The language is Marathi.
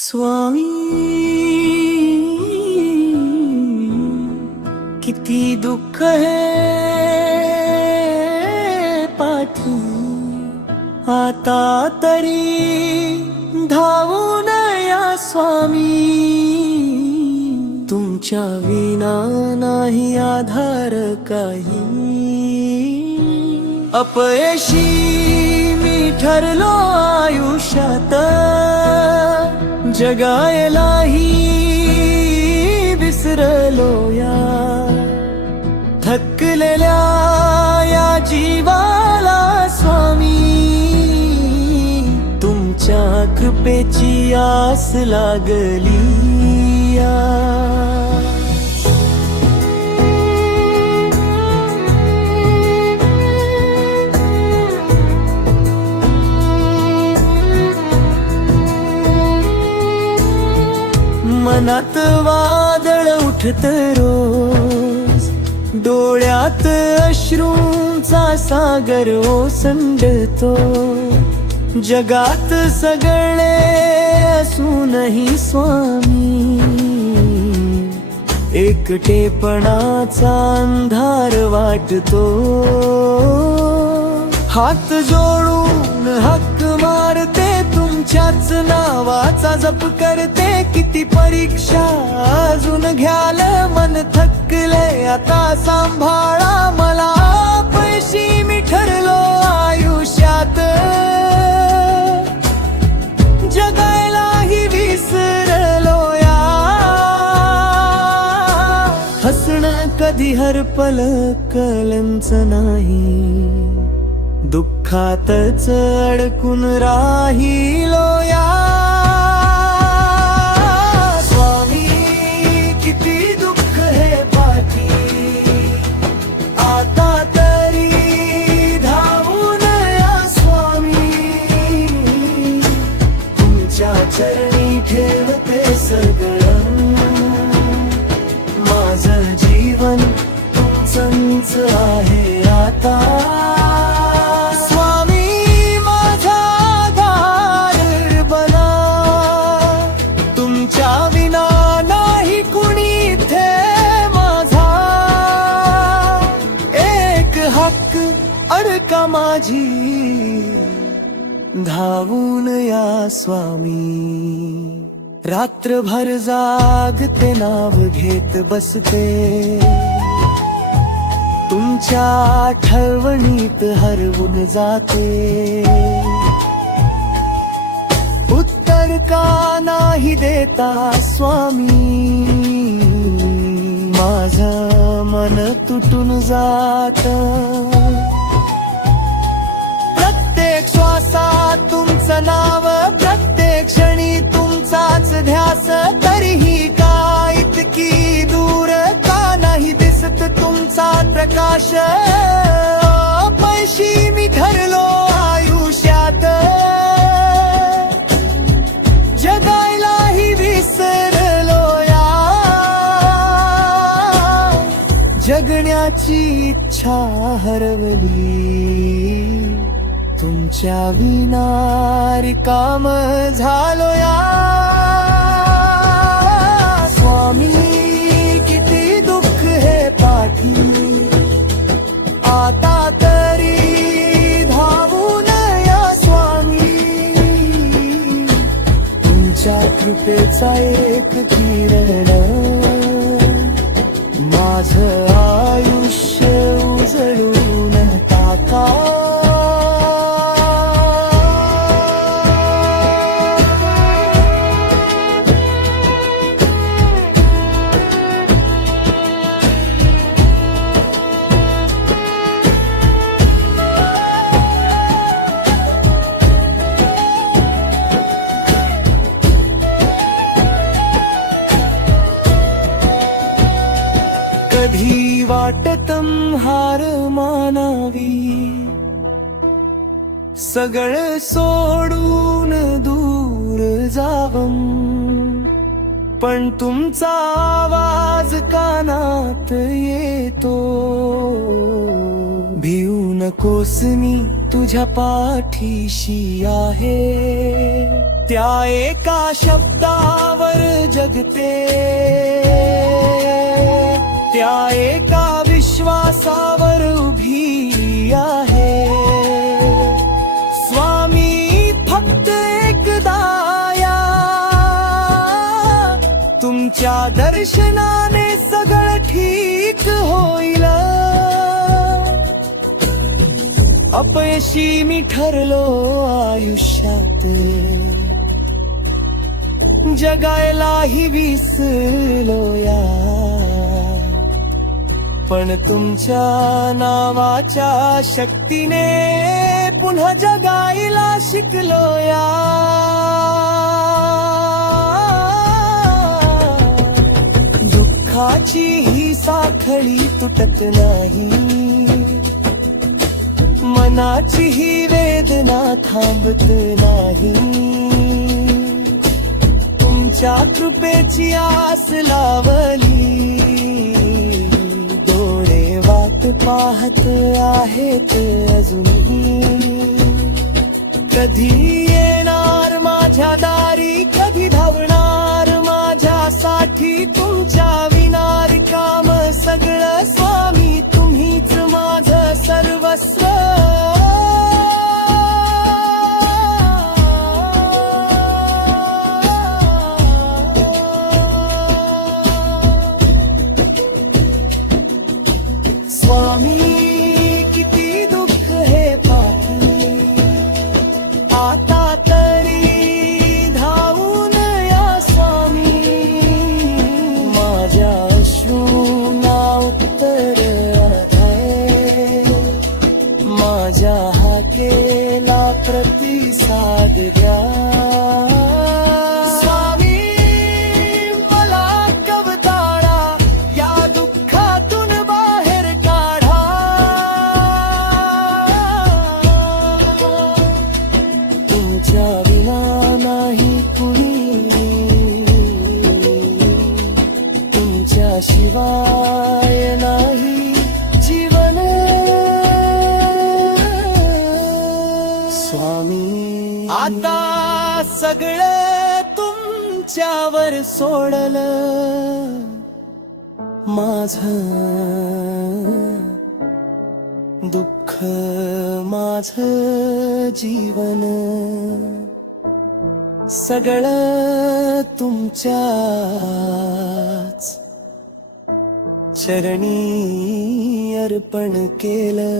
स्वामी किती दुःख है पाठी, आता तरी धावून या स्वामी, तुमच्या विना नाही आधार काही. अपयशी मी ठरलो आयुष्यात, जगायलाही विसरलो या. थकलेल्या या जीवाला स्वामी, तुमच्या कृपेची आस लागली या. मनात वादळ उठत रोज, डोळ्यात अश्रूंचा सागर ओसंडतो. जगात सगळे असूनही स्वामी, एकटेपणाचा अंधार वाटतो. हात जोडून हाक मारते, तुमच्याच नावाचा जप करते. किती परीक्षा अजून घ्याल, मन थकले आता सांभाळा मला. पैशी मी ठरलो आयुष्यात, जगायलाही विसरलो या. हसणं कधी हरपल कलंच नाही, दुःखातच अडकून राहिलो या. स्वामी किती दुःख हे पाठी, आता तरी धावून या स्वामी. तुमच्या चरणी ठेवते सगळं, माझं जीवन तुमचंच आहे आता. अडका माझी, धावून या स्वामी. रात्रभर जागते नाव घेत बसते, तुमच्या आठवणीत हरवून जाते. उत्तर का नाही देता स्वामी, माझं मन तुटून जात. प्रत्येक श्वासात तुमचं नाव, प्रत्येक क्षणी तुमचाच ध्यास. तरीही का इतकी दूर, का नाही दिसत तुमचा प्रकाश. पैशी मी ठरलो आयुष्यात, जगायलाही विसरलो या. जगण्याची इच्छा हरवली, तुमच्या विना रिकाम झालो या. स्वामी किती दुःख हे पाठी, आता तरी धावून या स्वामी. तुमच्या कृपेचा एक किरण, माझं आयुष्य उजळून टाका. कधी वाटतं हार मानावी, सगळं सोडून दूर जावं. पण तुमचा आवाज कानात येतो, भिऊ नकोस मी तुझ्या पाठीशी आहे. त्या एका शब्दावर जगते, त्या एका विश्वासावर उभी आहे. स्वामी फक्त एकदा या, तुमच्या दर्शनाने सगळं ठीक होईल. अपयशी मी ठरलो आयुष्यात, जगायलाही विसरलो या, पण तुमच्या नावाच्या शक्तीने पुन्हा जगायला शिकलो या. दुःखाची ही साखळी तुटत नाही, मनाची ही वेदना थांबत नाही. तुमच्या कृपेची आस लावली, डोळे वाट पाहत आहेत अजूनही. कधी येणार माझ्या दारी, कधी धावणार माझ्यासाठी तुमच्या विनार काम सगळं. स्वामी तुम्हीच माझं सर्वस्व. स्वामी किती दुःख हे पाठी, आता तरी धावून या स्वामी. माझ्या अश्रूंना उत्तर आहे, माझ्या हाकेला प्रतिसाद द्या. तुमच्या विना नाही कुणी, तुमच्या शिवाय नाही जीवन. स्वामी आता सगळं तुमच्यावर सोडलं, माझं दुःख माझं जीवन सगळं तुमच्याच चरणी अर्पण केलं.